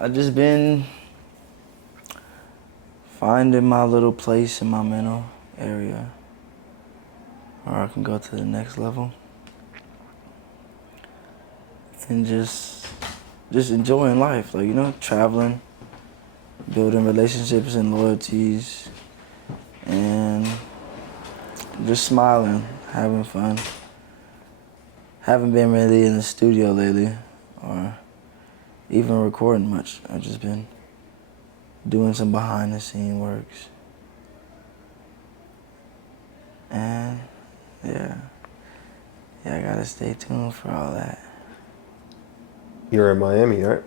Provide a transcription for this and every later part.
I just been finding my little place in my mental area where I can go to the next level and just enjoying life, like, you know, traveling, building relationships and loyalties, and just smiling, having fun. Haven't been really in the studio lately or even recording much. I've just been doing some behind the scene works. And yeah, I gotta stay tuned for all that. You're in Miami, right?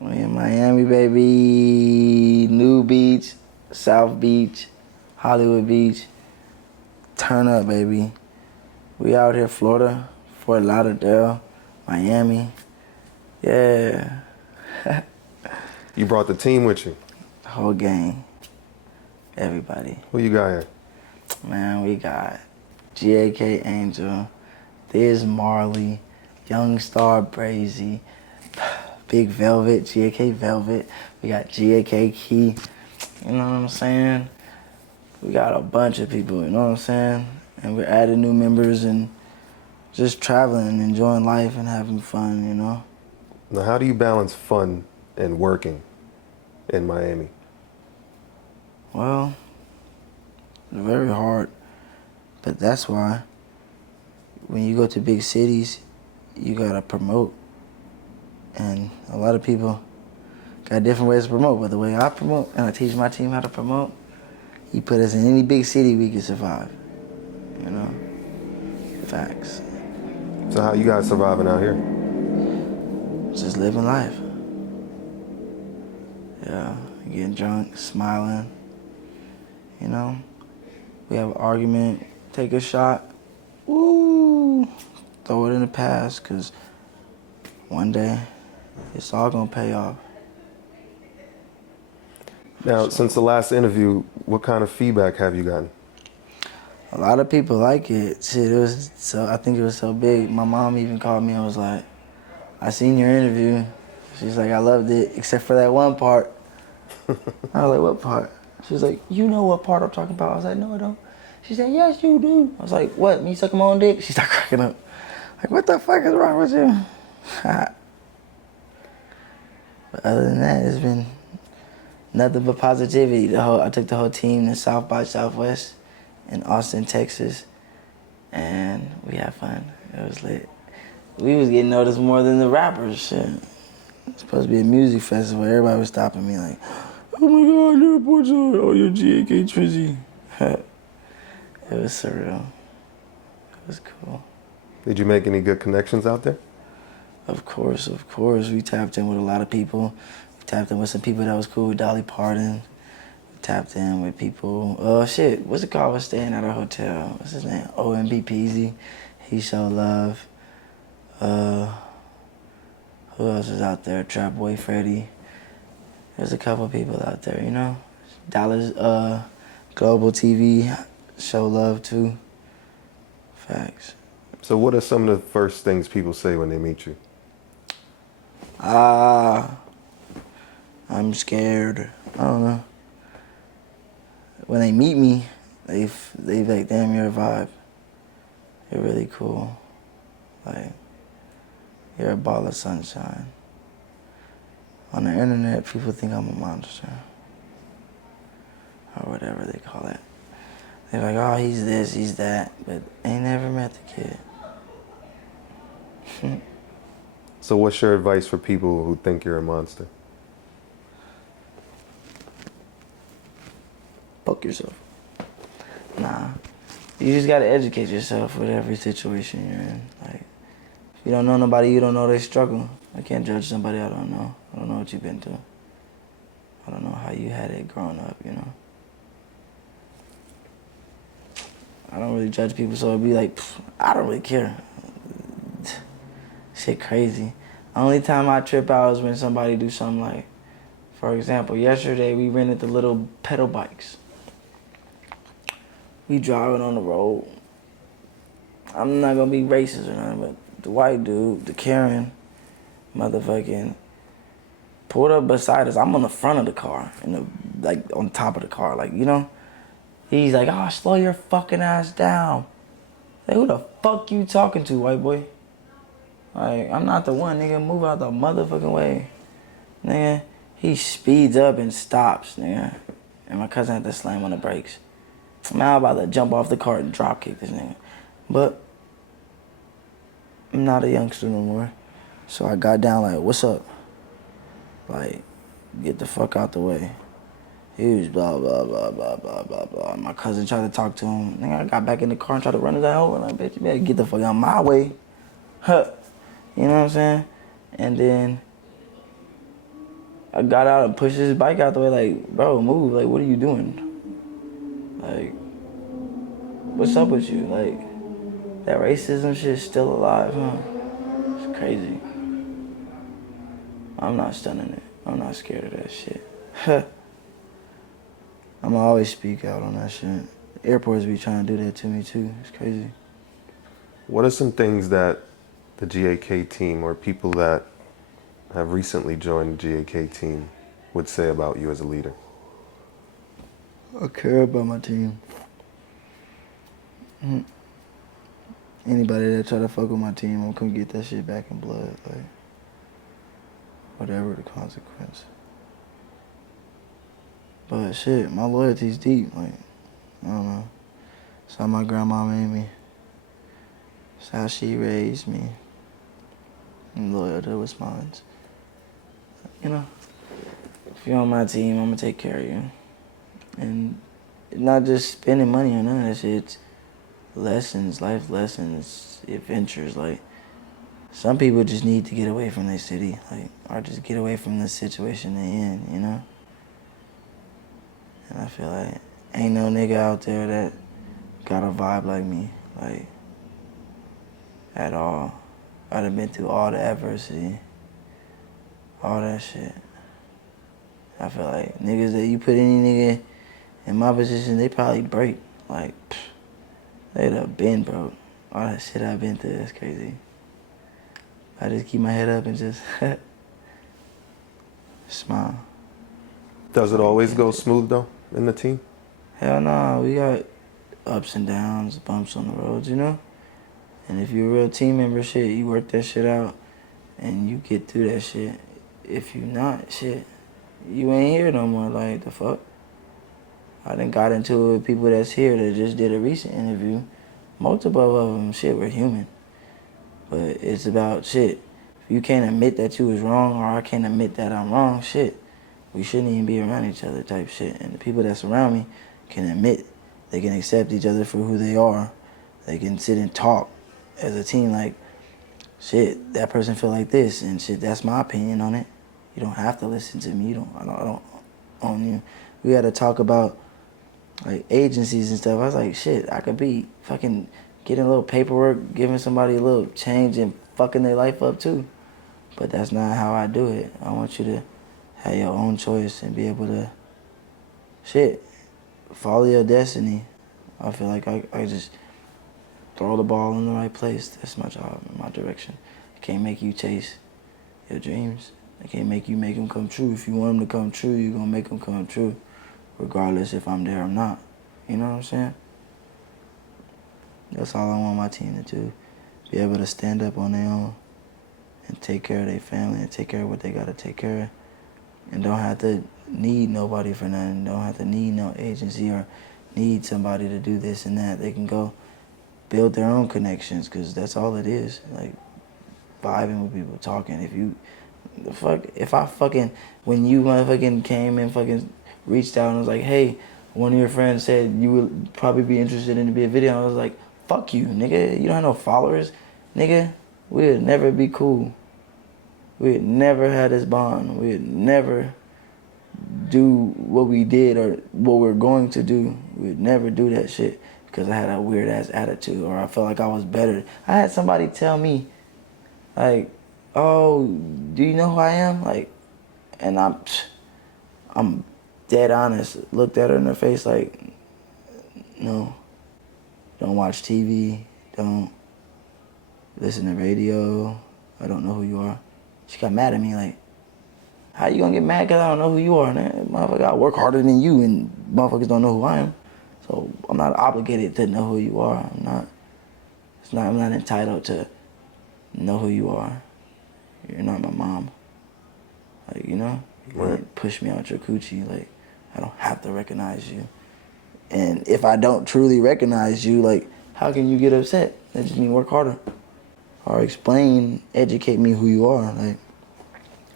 We in Miami, baby. New Beach, South Beach, Hollywood Beach. Turn up, baby. We out here, Florida, Fort Lauderdale, Miami. Yeah. You brought the team with you. The whole gang. Everybody. Who you got here? Man, we got Gak Angel, Thiz Marley, Young Star Brazy, Big Velvet, Gak Velvet. We got Gak Key. You know what I'm saying? We got a bunch of people, you know what I'm saying? And we're adding new members and just traveling and enjoying life and having fun, you know? Now, how do you balance fun and working in Miami? Well, very hard. But that's why when you go to big cities, you gotta promote. And a lot of people got different ways to promote. But the way I promote, and I teach my team how to promote, you put us in any big city, we can survive. You know? Facts. So how you guys surviving out here? Just living life. Yeah, getting drunk, smiling. You know? We have an argument, take a shot, woo, throw it in the past, because one day it's all gonna pay off. Now, since the last interview, what kind of feedback have you gotten? A lot of people like it. Shit, I think it was so big. My mom even called me and was like, I seen your interview. She's like, I loved it, except for that one part. I was like, what part? She was like, you know what part I'm talking about? I was like, no, I don't. She said, yes, you do. I was like, what, me sucking my own dick? She started cracking up. Like, what the fuck is wrong with you? But other than that, it's been nothing but positivity. I took the whole team to South by Southwest in Austin, Texas, and we had fun. It was lit. We was getting noticed more than the rappers. Shit. It's supposed to be a music festival. Everybody was stopping me like, oh my God, you're a porch star. Oh, you're GakTrizzy. It was surreal. It was cool. Did you make any good connections out there? Of course. We tapped in with a lot of people. We tapped in with some people that was cool with Dolly Parton. We tapped in with people, what's it called? Was staying at our hotel. What's his name? OMB Peasy. He showed love. Who else is out there? Trap Boy Freddy. There's a couple people out there, you know? Dallas, Global TV, show love too. Facts. So what are some of the first things people say when they meet you? I'm scared. I don't know. When they meet me, they like, damn, you're a vibe. You're really cool. Like, you're a ball of sunshine. On the internet, people think I'm a monster. Or whatever they call it. They're like, oh, he's this, he's that, but ain't never met the kid. So what's your advice for people who think you're a monster? Poke yourself. Nah. You just gotta educate yourself with every situation you're in. Like, if you don't know nobody, you don't know their struggle. I can't judge somebody I don't know. I don't know what you've been through. I don't know how you had it growing up, you know? I don't really judge people, so it'd be like, I don't really care. Shit crazy. The only time I trip out is when somebody do something like, for example, yesterday we rented the little pedal bikes. We driving on the road. I'm not gonna be racist or nothing, but the white dude, the Karen, motherfucking pulled up beside us. I'm on the front of the car, like on top of the car, like, you know. He's like, oh, slow your fucking ass down. Like, who the fuck you talking to, white boy? Like, I'm not the one, nigga. Move out the motherfucking way. Nigga, he speeds up and stops, nigga. And my cousin had to slam on the brakes. Man, I'm about to jump off the car and drop kick this nigga. But I'm not a youngster no more. So I got down like, what's up? Like, get the fuck out the way. He was blah, blah, blah, blah, blah, blah, blah. My cousin tried to talk to him. Nigga, I got back in the car and tried to run his ass over. Like, bitch, you better get the fuck out of my way. Huh. You know what I'm saying? And then I got out and pushed his bike out the way, like, bro, move. Like, what are you doing? Like, what's up with you? Like, that racism shit's still alive, huh? It's crazy. I'm not stunning it. I'm not scared of that shit. I'ma always speak out on that shit. Airports be trying to do that to me too. It's crazy. What are some things that the GAK team or people that have recently joined the GAK team would say about you as a leader? I care about my team. Anybody that try to fuck with my team, I'm gonna come get that shit back in blood. Like, whatever the consequence. But shit, my loyalty's deep. Like, I don't know. It's how my grandma made me. It's how she raised me. I'm loyal to what's mine. You know, if you're on my team, I'm gonna take care of you. And not just spending money on none of that shit. It's lessons, life lessons, adventures. Like, some people just need to get away from their city, like, or just get away from the situation they in, you know? And I feel like ain't no nigga out there that got a vibe like me, like, at all. I done been through all the adversity, all that shit. I feel like niggas that you put any nigga in my position, they probably break. Like, they'd have been broke. All that shit I've been through, that's crazy. I just keep my head up and just smile. Does it always go smooth though in the team? Hell no, we got ups and downs, bumps on the roads, you know? And if you're a real team member, shit, you work that shit out and you get through that shit. If you not, shit, you ain't here no more. Like, the fuck? I done got into it with people that's here that just did a recent interview. Multiple of them, shit, were human. But it's about, shit, if you can't admit that you was wrong or I can't admit that I'm wrong, shit, we shouldn't even be around each other type shit. And the people that's around me can admit, they can accept each other for who they are. They can sit and talk as a team like, shit, that person feel like this, and shit, that's my opinion on it. You don't have to listen to me. I don't own you. We had to talk about, like, agencies and stuff. I was like, shit, I could be fucking getting a little paperwork, giving somebody a little change and fucking their life up too. But that's not how I do it. I want you to have your own choice and be able to, shit, follow your destiny. I feel like I just throw the ball in the right place. That's my job, my direction. I can't make you chase your dreams. I can't make you make them come true. If you want them to come true, you're going to make them come true, regardless if I'm there or not. You know what I'm saying? That's all I want my team to do. Be able to stand up on their own and take care of their family and take care of what they got to take care of. And don't have to need nobody for nothing. Don't have to need no agency or need somebody to do this and that. They can go build their own connections, because that's all it is. Like, vibing with people, talking. When you motherfucking came and fucking reached out and was like, hey, one of your friends said you would probably be interested in to be a video. I was like, fuck you, nigga. You don't have no followers. Nigga, we'd never be cool. We'd never have this bond. We'd never do what we did or what we're going to do. We'd never do that shit because I had a weird ass attitude or I felt like I was better. I had somebody tell me, like, oh, do you know who I am? Like, and I'm dead honest. Looked at her in her face like, no, don't watch TV, don't listen to radio, I don't know who you are. She got mad at me like, how you gonna get mad because I don't know who you are? Man, motherfucker, I work harder than you and motherfuckers don't know who I am. So I'm not obligated to know who you are. I'm not entitled to know who you are. You're not my mom. Like, you know? You can't push me out your coochie. Like, I don't have to recognize you. And if I don't truly recognize you, like, how can you get upset? That just means work harder. Or explain, educate me who you are. Like,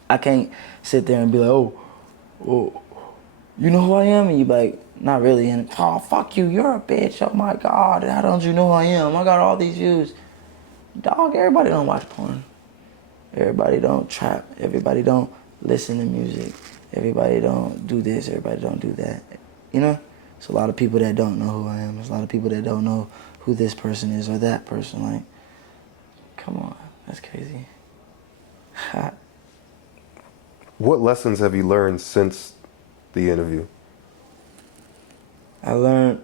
I can't sit there and be like, oh, you know who I am? And you be like, not really. And, oh, fuck you, you're a bitch. Oh my God, how don't you know who I am? I got all these views. Dog, everybody don't watch porn. Everybody don't trap. Everybody don't listen to music. Everybody don't do this. Everybody don't do that. You know? There's a lot of people that don't know who I am. There's a lot of people that don't know who this person is or that person. Like, come on, that's crazy. What lessons have you learned since the interview? I learned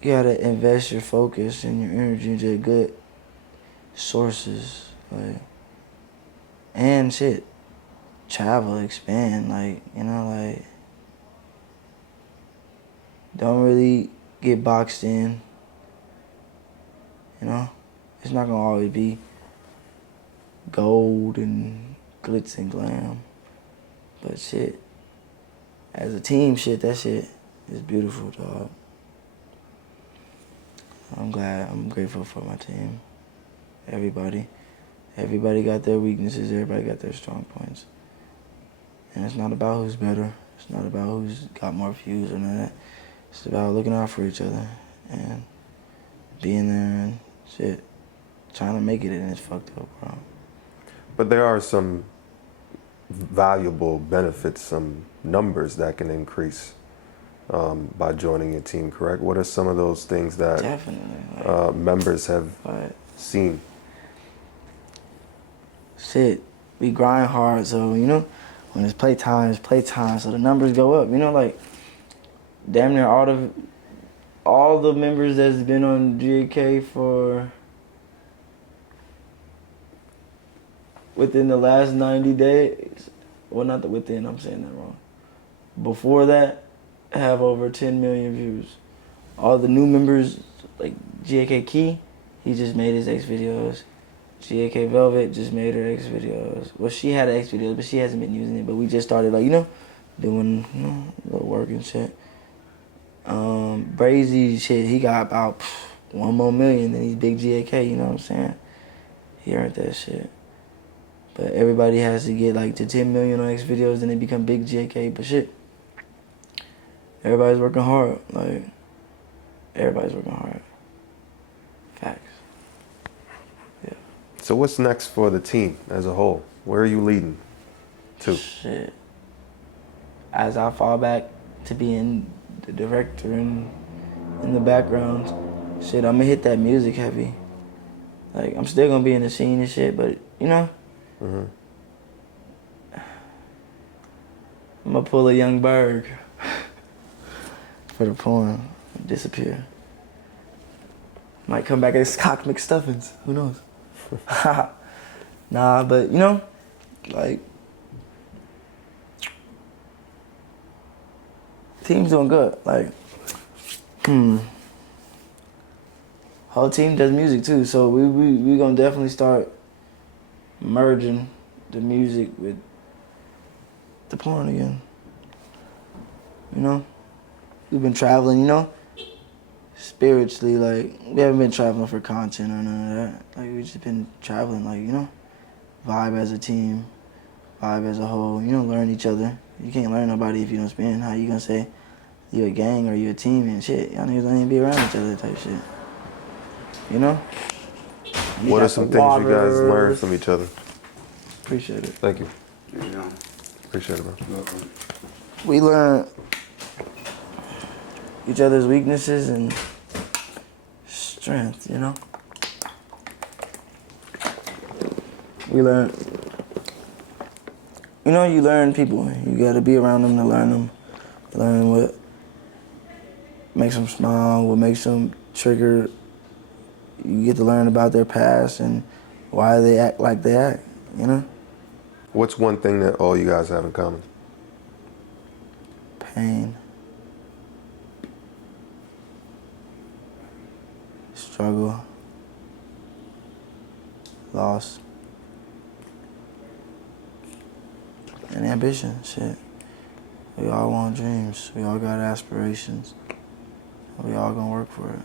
you gotta invest your focus and your energy into good sources, like, and shit, travel, expand, like, you know, like, don't really get boxed in, you know? It's not gonna always be gold and glitz and glam, but shit, as a team, shit, that shit is beautiful, dog. I'm grateful for my team. Everybody got their weaknesses, everybody got their strong points. And it's not about who's better. It's not about who's got more views or none of that. It's about looking out for each other and being there and shit, trying to make it in this fucked up world. But there are some valuable benefits, some numbers that can increase by joining your team, correct? What are some of those things that Definitely, members have seen? Shit, we grind hard, so, you know, when it's playtime, so the numbers go up. You know, like, damn near all the members that's been on GAK for within the last 90 days, well, not the within, I'm saying that wrong. Before that, have over 10 million views. All the new members, like GAK Key, he just made his X videos. GAK Velvet just made her X videos. Well, she had X videos, but she hasn't been using it. But we just started, like, you know, doing, you know, a little work and shit. Brazy, shit, he got about 1 more million than he's big GAK, you know what I'm saying? He earned that shit. But everybody has to get like to 10 million on X videos, then they become big GAK. But shit, everybody's working hard. Like, everybody's working hard. Facts. Yeah. So what's next for the team as a whole? Where are you leading to? Shit. As I fall back to being the director and in the background, shit, I'm gonna hit that music heavy. Like, I'm still gonna be in the scene and shit, but, you know, I'm gonna pull a Young Berg for the porn, disappear. Might come back as Cock McStuffins, who knows? Nah, but, you know, like, team's doing good. Like, whole team does music too, so we gonna definitely start merging the music with the porn again. You know, we've been traveling, you know, spiritually. Like, we haven't been traveling for content or none of that. Like, we've just been traveling, like, you know, vibe as a team, vibe as a whole. You know, learn each other. You can't learn nobody if you don't spend. How you gonna say you a gang or you a team and shit? Y'all niggas don't even be around each other type shit. You know? What are some things you guys learned from each other? Appreciate it. Thank you. Yeah. Appreciate it, bro. Welcome. We learn each other's weaknesses and strength, you know? We learn, you know, you learn people. You gotta be around them to learn them. Learn what makes them smile, what makes them trigger. You get to learn about their past and why they act like they act, you know? What's one thing that all you guys have in common? Pain, struggle, loss, and ambition, shit. We all want dreams. We all got aspirations. We all gonna work for it.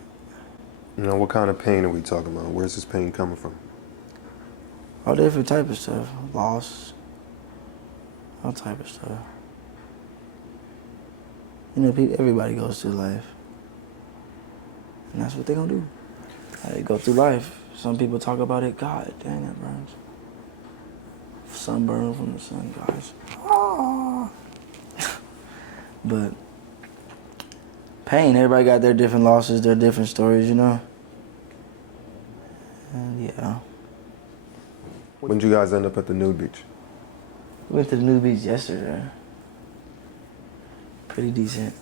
You know, what kind of pain are we talking about? Where's this pain coming from? All different type of stuff. Loss, all type of stuff. You know, everybody goes through life. And that's what they gonna do. They go through life. Some people talk about it, God, dang, that burns. Sunburn from the sun, guys. Ah. But pain, everybody got their different losses, their different stories, you know? And yeah. When did you guys end up at the nude beach? We went to the nude beach yesterday. Pretty decent.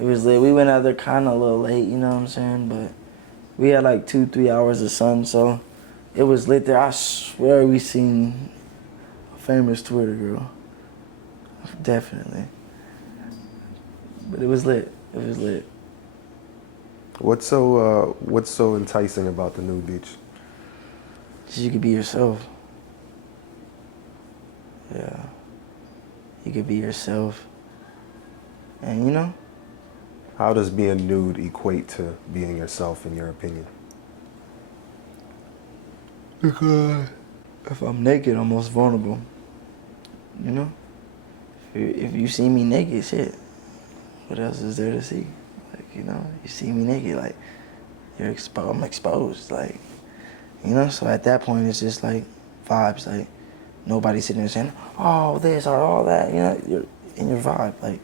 It was lit. We went out there kind of a little late, you know what I'm saying? But we had like 2-3 hours of sun, so it was lit there. I swear we seen a famous Twitter girl. Definitely. But it was lit. It was lit. What's so enticing about the nude beach? Just you could be yourself. Yeah. You could be yourself. And you know? How does being nude equate to being yourself, in your opinion? Because if I'm naked, I'm most vulnerable. You know? If you see me naked, shit, what else is there to see? Like, you know, you see me naked, like, I'm exposed, like, you know? So at that point, it's just like vibes, like, nobody's sitting there saying, oh, this or all that, you know? You're in your vibe, like,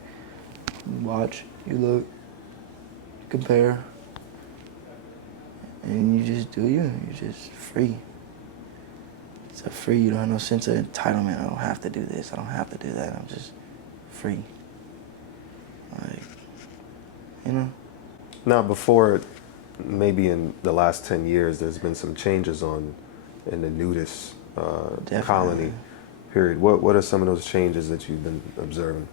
you watch, you look, you compare, and you just do you. You're just free. It's a free, you don't have no sense of entitlement. I don't have to do this, I don't have to do that. I'm just free. Like, you know? Now, before, maybe in the last 10 years, there's been some changes in the nudist colony period. What are some of those changes that you've been observing?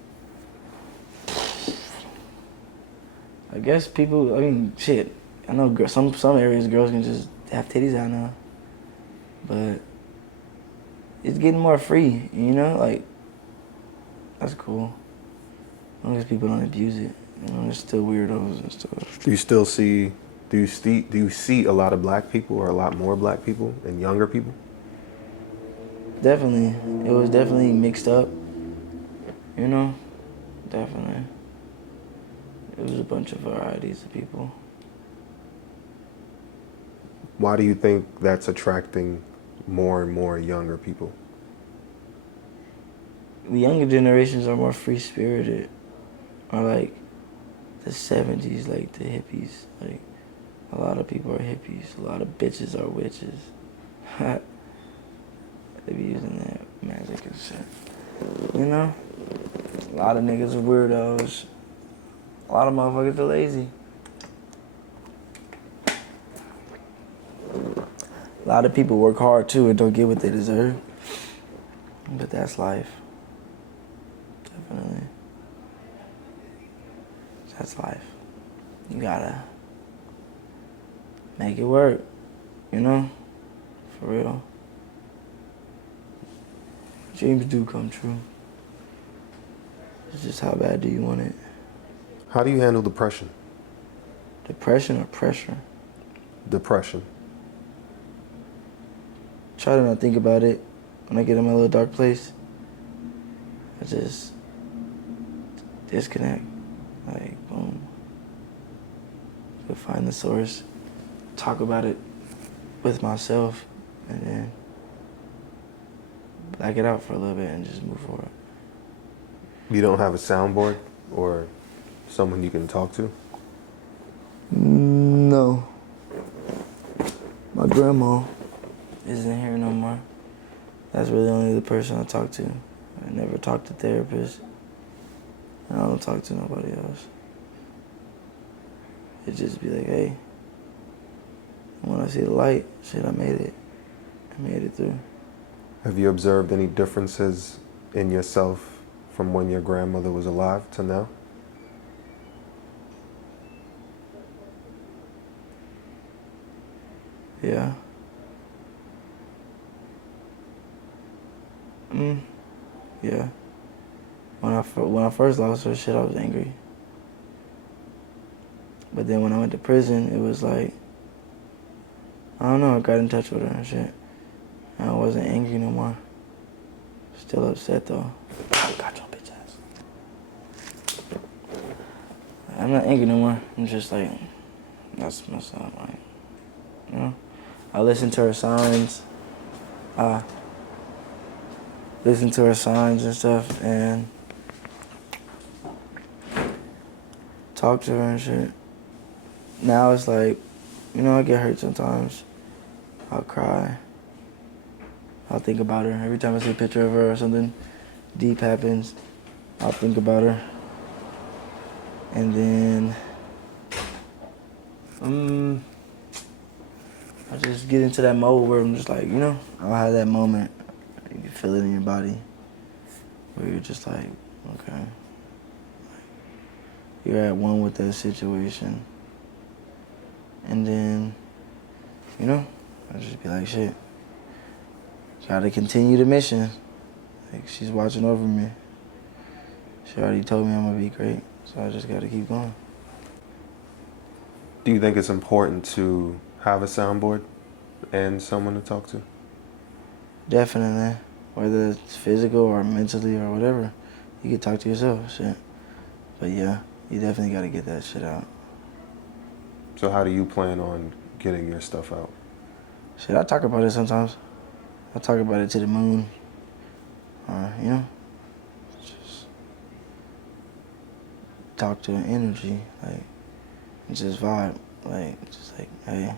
I guess people, I mean, shit. I know some areas girls can just have titties out now. But it's getting more free, you know? Like, that's cool. As long as people don't abuse it. You know, there's still weirdos and stuff. Do you see a lot of black people, or a lot more black people and younger people? Definitely. It was definitely mixed up. You know? Definitely. It was a bunch of varieties of people. Why do you think that's attracting more and more younger people? The younger generations are more free-spirited. Or like the 70s, like the hippies. Like, a lot of people are hippies. A lot of bitches are witches. They be using that magic and shit. You know? A lot of niggas are weirdos. A lot of motherfuckers are lazy. A lot of people work hard too and don't get what they deserve. But that's life. Definitely. That's life. You gotta make it work, you know? For real. Dreams do come true. It's just how bad do you want it? How do you handle depression? Depression or pressure? Depression. Try to not think about it. When I get in my little dark place, I just disconnect. Like, boom. Go find the source, talk about it with myself, and then black it out for a little bit and just move forward. You don't have a soundboard or someone you can talk to? No. My grandma isn't here no more. That's really only the person I talk to. I never talk to therapists. I don't talk to nobody else. It just be like, hey, when I see the light, shit, I made it. made it through. Have you observed any differences in yourself from when your grandmother was alive to now? Yeah. Yeah. When I first lost her, shit, I was angry. But then when I went to prison, it was like, I don't know, I got in touch with her and shit. I wasn't angry no more. Still upset though. I got your bitch ass. I'm not angry no more. I'm just like, that's myself, like, you know? I listen to her signs. Listen to her signs and stuff and talk to her and shit. Now it's like, you know, I get hurt sometimes. I'll cry. I'll think about her. Every time I see a picture of her or something deep happens, I'll think about her. And then, I just get into that mode where I'm just like, you know, I'll have that moment. You can feel it in your body where you're just like, okay. You're at one with that situation. And then, you know, I just be like, shit. Gotta continue the mission. Like, she's watching over me. She already told me I'm gonna be great, so I just gotta keep going. Do you think it's important to have a soundboard and someone to talk to? Definitely. Whether it's physical or mentally or whatever, you can talk to yourself, shit. But yeah, you definitely gotta get that shit out. So how do you plan on getting your stuff out? Shit, I talk about it sometimes. I talk about it to the moon. You know, just talk to an energy, like, just vibe, like, just like, hey,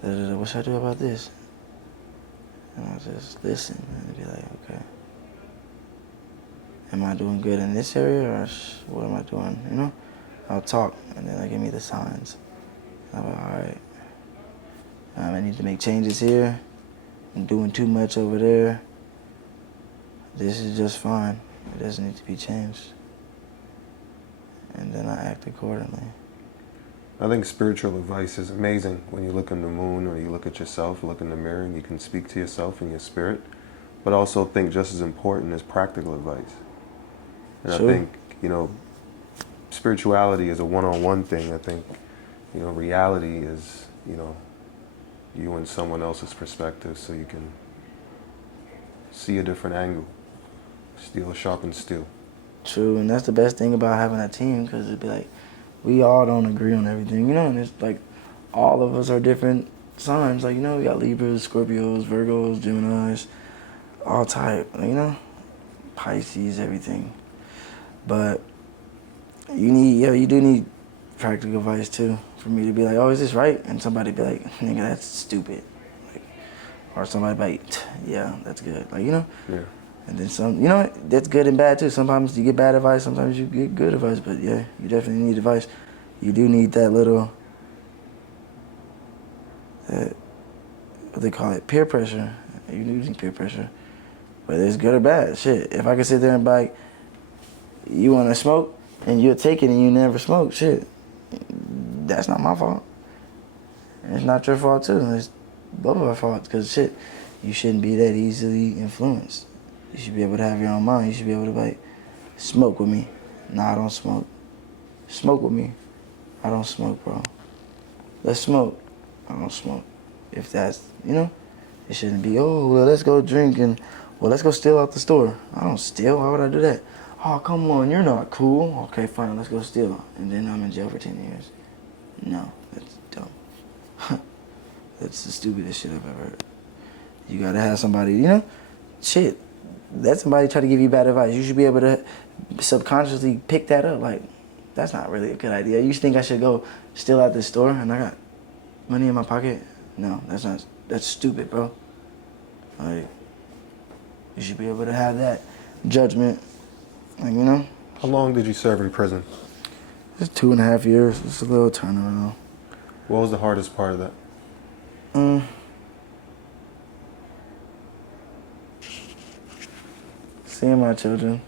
what should I do about this? And I just listen and be like, okay, am I doing good in this area or what am I doing? You know, I'll talk and then they give me the signs. I'm like, all right, I need to make changes here. I'm doing too much over there. This is just fine. It doesn't need to be changed. And then I act accordingly. I think spiritual advice is amazing when you look in the moon or you look at yourself, look in the mirror, and you can speak to yourself and your spirit. But I also think just as important is practical advice. And Sure. I think, you know, spirituality is a one-on-one thing. I think, you know, reality is, you know, you and someone else's perspective so you can see a different angle. Steel sharpens steel. True, and that's the best thing about having a team, because it'd be like, we all don't agree on everything, you know, and it's like, all of us are different signs. Like, you know, we got Libras, Scorpios, Virgos, Geminis, all type, you know, Pisces, everything. But you do need practical advice too, for me to be like, oh, is this right? And somebody be like, nigga, that's stupid. Like, or somebody be like, yeah, that's good. Like, you know? Yeah. And then some, you know, that's good and bad too. Sometimes you get bad advice, sometimes you get good advice, but yeah, you definitely need advice. You do need that little, what they call it, peer pressure. You do need peer pressure. Whether it's good or bad, shit. If I could sit there and be like, you want to smoke, and you'll take it and you never smoke, shit, that's not my fault. And it's not your fault too. It's both of our faults, because shit, you shouldn't be that easily influenced. You should be able to have your own mind. You should be able to be like, smoke with me. Nah, I don't smoke. Smoke with me. I don't smoke, bro. Let's smoke. I don't smoke. If that's, you know, it shouldn't be, oh, well, let's go drink and, well, let's go steal out the store. I don't steal. Why would I do that? Oh, come on, you're not cool. Okay, fine, let's go steal. And then I'm in jail for 10 years. No, that's dumb. That's the stupidest shit I've ever heard. You gotta have somebody, you know, shit. Let somebody try to give you bad advice. You should be able to subconsciously pick that up. Like, that's not really a good idea. You think I should go steal out this store and I got money in my pocket? No, that's stupid, bro. Like, you should be able to have that judgment. Like, you know? How long did you serve in prison? It's 2.5 years. It's a little turnaround. What was the hardest part of that? seeing my children.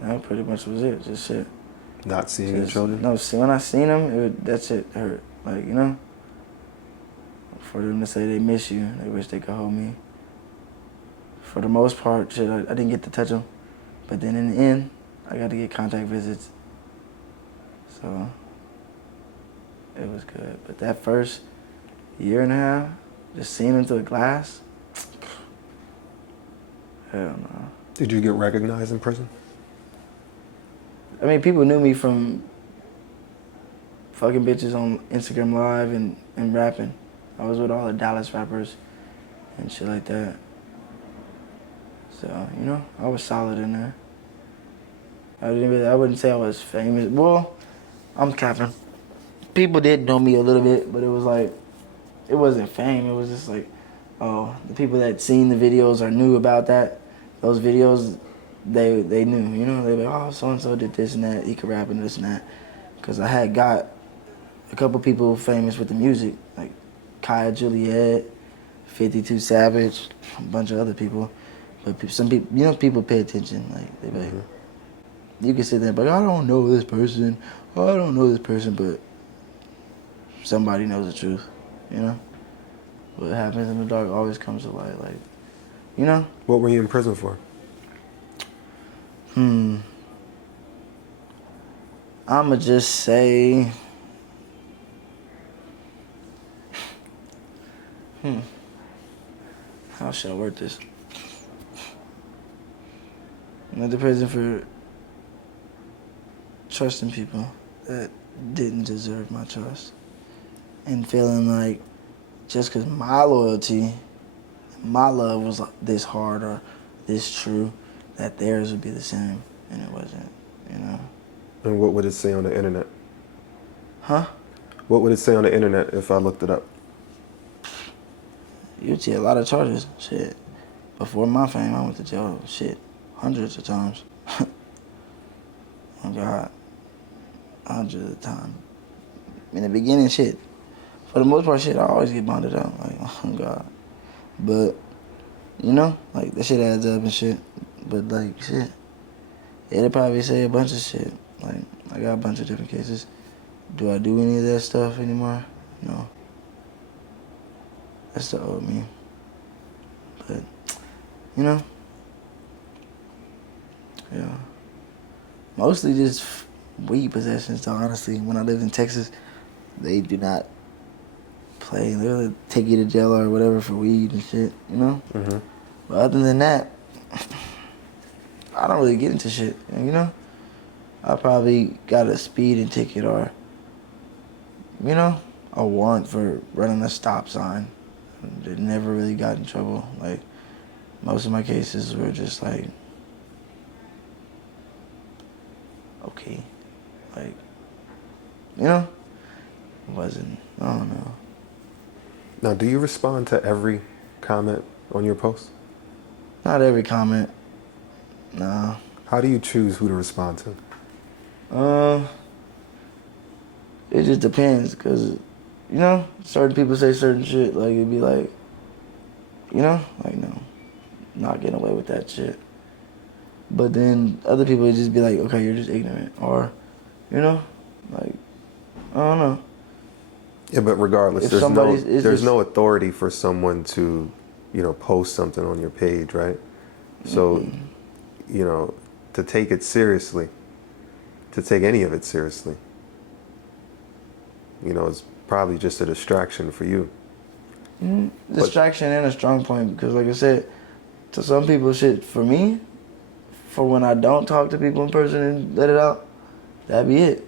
That pretty much was it. Just shit. Not seeing your children? No, see, when I seen them, that shit hurt. Like, you know? For them to say they miss you, they wish they could hold me. For the most part, shit, I didn't get to touch them. But then in the end, I got to get contact visits. So, it was good. But that first year and a half, just seeing them through the glass, hell no. Did you get recognized in prison? I mean, people knew me from fucking bitches on Instagram Live and rapping. I was with all the Dallas rappers and shit like that. So, you know, I was solid in there. I wouldn't say I was famous. Well, I'm capping. People did know me a little bit, but it was like, it wasn't fame. It was just like, oh, the people that seen the videos or knew about those videos, they knew, you know? They were like, oh, so-and-so did this and that. He could rap and this and that. Because I had got a couple people famous with the music, like Kaya Juliet, 52 Savage, a bunch of other people. But some people, you know, people pay attention. Like, they be like, you can sit there and be like, I don't know this person. Oh, I don't know this person, but somebody knows the truth, you know? What happens in the dark always comes to light, like, you know? What were you in prison for? I'ma just say, how should I word this? I went to prison for trusting people that didn't deserve my trust. And feeling like just because my loyalty, my love was this hard or this true, that theirs would be the same. And it wasn't, you know? And what would it say on the internet? Huh? What would it say on the internet if I looked it up? You'd see a lot of charges, shit. Before my fame, I went to jail, shit, hundreds of times. Oh, God. Hundreds of times. In the beginning, shit. For the most part, shit, I always get bonded out. Like, oh, God. But, you know, like, that shit adds up and shit. But, like, shit. It'll probably say a bunch of shit. Like, I got a bunch of different cases. Do I do any of that stuff anymore? No. That's the old me. But, you know, yeah. Mostly just weed possessions, though, honestly. When I lived in Texas, they do not play. They'll take you to jail or whatever for weed and shit, you know? But other than that, I don't really get into shit, you know? I probably got a speeding ticket or, you know, a warrant for running a stop sign. They never really got in trouble. Like, most of my cases were just like, okay. Like, you know? It wasn't, I don't know. Now, do you respond to every comment on your post? Not every comment. No. How do you choose who to respond to? It just depends, cause, you know, certain people say certain shit, like, it'd be like, you know, like, no, not getting away with that shit. But then other people would just be like, okay, you're just ignorant, or, you know, like, I don't know. Yeah, but regardless, If there's no authority for someone to, you know, post something on your page, right? So, you know, to take it seriously, to take any of it seriously, you know, it's probably just a distraction for you. Distraction and a strong point, because like I said, to some people, shit, for me, for when I don't talk to people in person and let it out, that'd be it.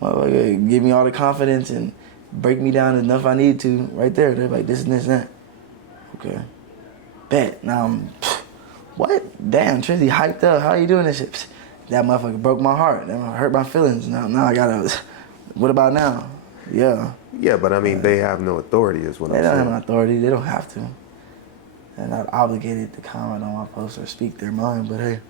Motherfucker, give me all the confidence and break me down enough I need to right there. They're like, this and this and that. Okay. Bet. Now I'm, what? Damn, Trizzy hyped up. How you doing this shit? That motherfucker broke my heart. That hurt my feelings. Now I gotta, what about now? Yeah. Yeah, but I mean, they have no authority is what I'm saying. They don't have an authority. They don't have to. They're not obligated to comment on my post or speak their mind, but hey,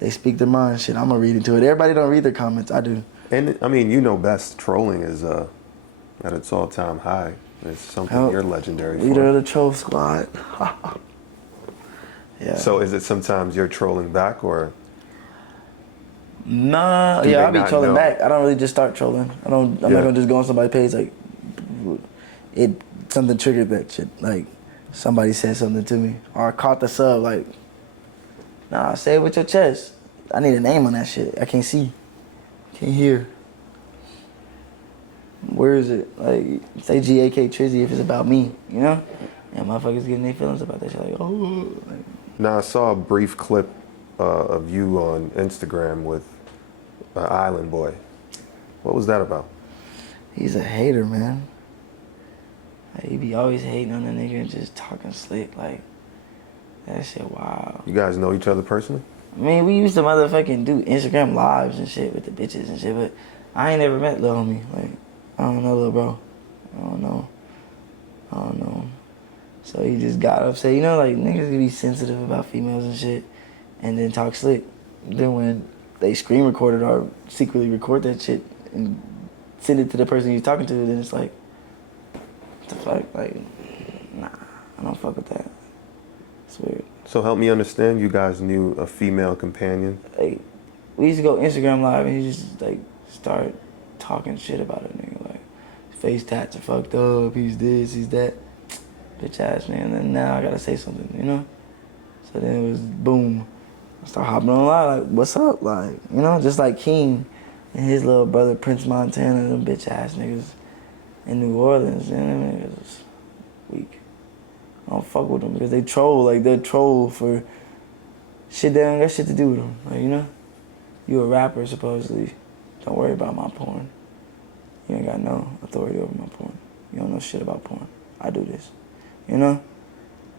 they speak their mind. Shit, I'm gonna read into it. Everybody don't read their comments. I do. And I mean, you know best, trolling is at its all-time high. It's something you're legendary for. Leader of the troll squad. Yeah. So is it sometimes you're trolling back, or? Nah, Do yeah, they I'll be not trolling know? back. I don't really just start trolling. I'm not gonna just go on somebody's page like something triggered that shit. Like somebody said something to me or I caught the sub. Like, nah, say it with your chest. I need a name on that shit. I can't see, can't hear. Where is it? Like, say GakTrizzy if it's about me, you know? And motherfuckers getting their feelings about that shit. Like, oh. Like, Now, I saw a brief clip of you on Instagram with Island Boy. What was that about? he's a hater, man. Like, he be always hating on the nigga and just talking slick. Like, that shit wild. You guys know each other personally? I mean, we used to motherfucking do Instagram lives and shit with the bitches and shit, but I ain't never met Lil Homie. Like, I don't know Lil Bro. I don't know. So he just got upset. You know, like, niggas can be sensitive about females and shit and then talk slick. Then when they screen record it or secretly record that shit and send it to the person you're talking to, then it's like, what the fuck? Like, nah, I don't fuck with that. It's weird. So help me understand, you guys knew a female companion? Like, we used to go Instagram live and he just like start talking shit about it, nigga. Like, his face tats are fucked up, he's this, he's that. Bitch ass man, and then now I gotta say something, you know? So then it was boom. I start hopping on live, like, what's up? Like, you know, just like King and his little brother Prince Montana, them bitch ass niggas in New Orleans, and them niggas was weak. I don't fuck with them because they troll, like they're troll for shit that ain't got shit to do with them. Like, you know? You a rapper supposedly. Don't worry about my porn. You ain't got no authority over my porn. You don't know shit about porn. I do this. You know?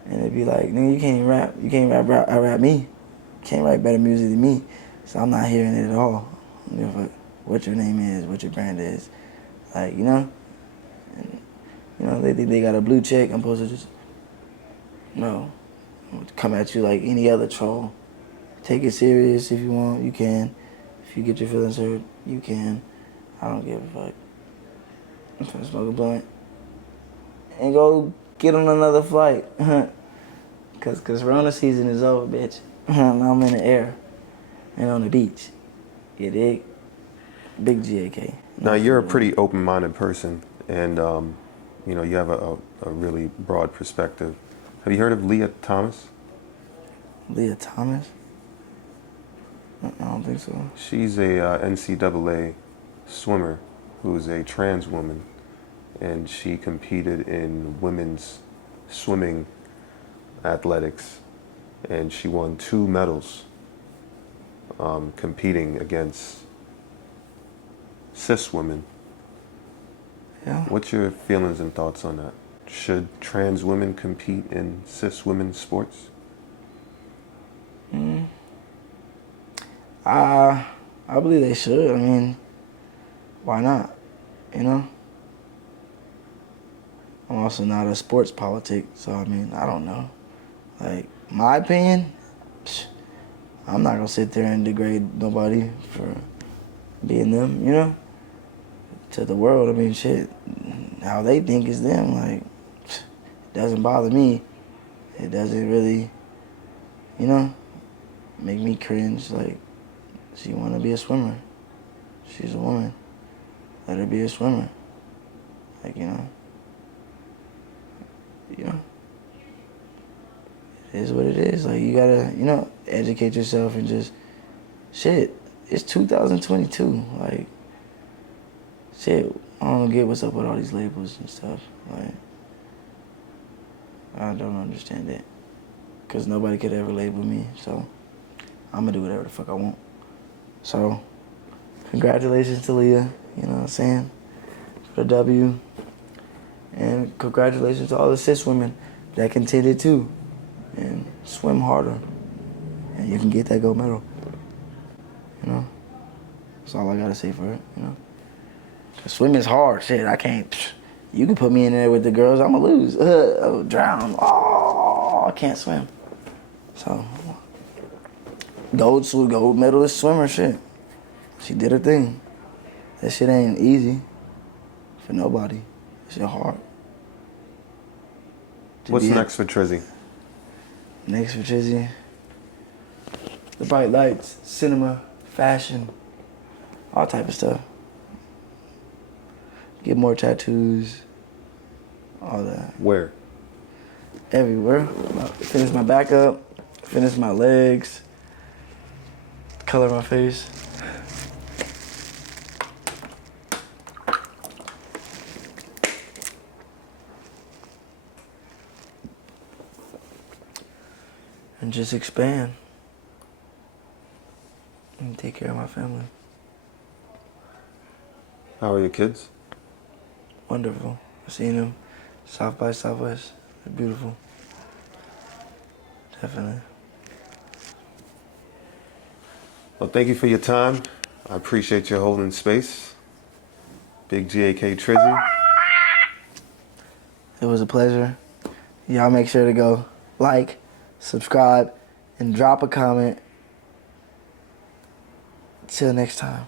And it'd be like, nigga, you can't even rap. You can't rap me. You can't write better music than me. So I'm not hearing it at all. I don't give a fuck what your name is, what your brand is. Like, you know? And, you know, they think they got a blue check. I'm supposed to just, no, come at you like any other troll. Take it serious if you want, you can. If you get your feelings hurt, you can. I don't give a fuck. I'm trying to smoke a blunt and go get on another flight. Cause Rona season is over, bitch. Now I'm in the air and on the beach. You dig? Big GAK. Now, you're a pretty open-minded person, and you know, you have a really broad perspective. Have you heard of Leah Thomas? Leah Thomas? I don't think so. She's a NCAA swimmer who is a trans woman, and she competed in women's swimming athletics, and she won 2 medals competing against cis women. Yeah. What's your feelings and thoughts on that? Should trans women compete in cis women's sports? I believe they should. I mean, why not? You know? I'm also not a sports politic, so I mean, I don't know. Like, my opinion, I'm not gonna sit there and degrade nobody for being them, you know? To the world, I mean, shit, how they think is them, like, it doesn't bother me. It doesn't really, you know, make me cringe. Like, she wanna be a swimmer. She's a woman. Let her be a swimmer. Like, you know, it is what it is. Like, you gotta, you know, educate yourself and just, shit, it's 2022. Like, shit, I don't get what's up with all these labels and stuff. Like, I don't understand it. Because nobody could ever label me, so I'm gonna do whatever the fuck I want. So, congratulations to Leah, you know what I'm saying, for the W. And congratulations to all the cis women that contended too. And swim harder. And you can get that gold medal. You know? That's all I gotta say for it, you know? Cause swimming's hard, shit, I can't, you can put me in there with the girls, I'ma lose. I'll drown, I can't swim. So, gold medalist swimmer, shit. She did her thing. That shit ain't easy for nobody. That shit hard. What's next for Trizzy? Next for Trizzy, the bright lights, cinema, fashion, all type of stuff. Get more tattoos, all that. Where? Everywhere. Finish my back up, finish my legs, color my face. And just expand and take care of my family. How are your kids? Wonderful. I've seen them South by Southwest. They're beautiful. Definitely. Well, thank you for your time. I appreciate you holding space. Big GakTrizzy. It was a pleasure. Y'all make sure to go like, subscribe, and drop a comment. Till next time.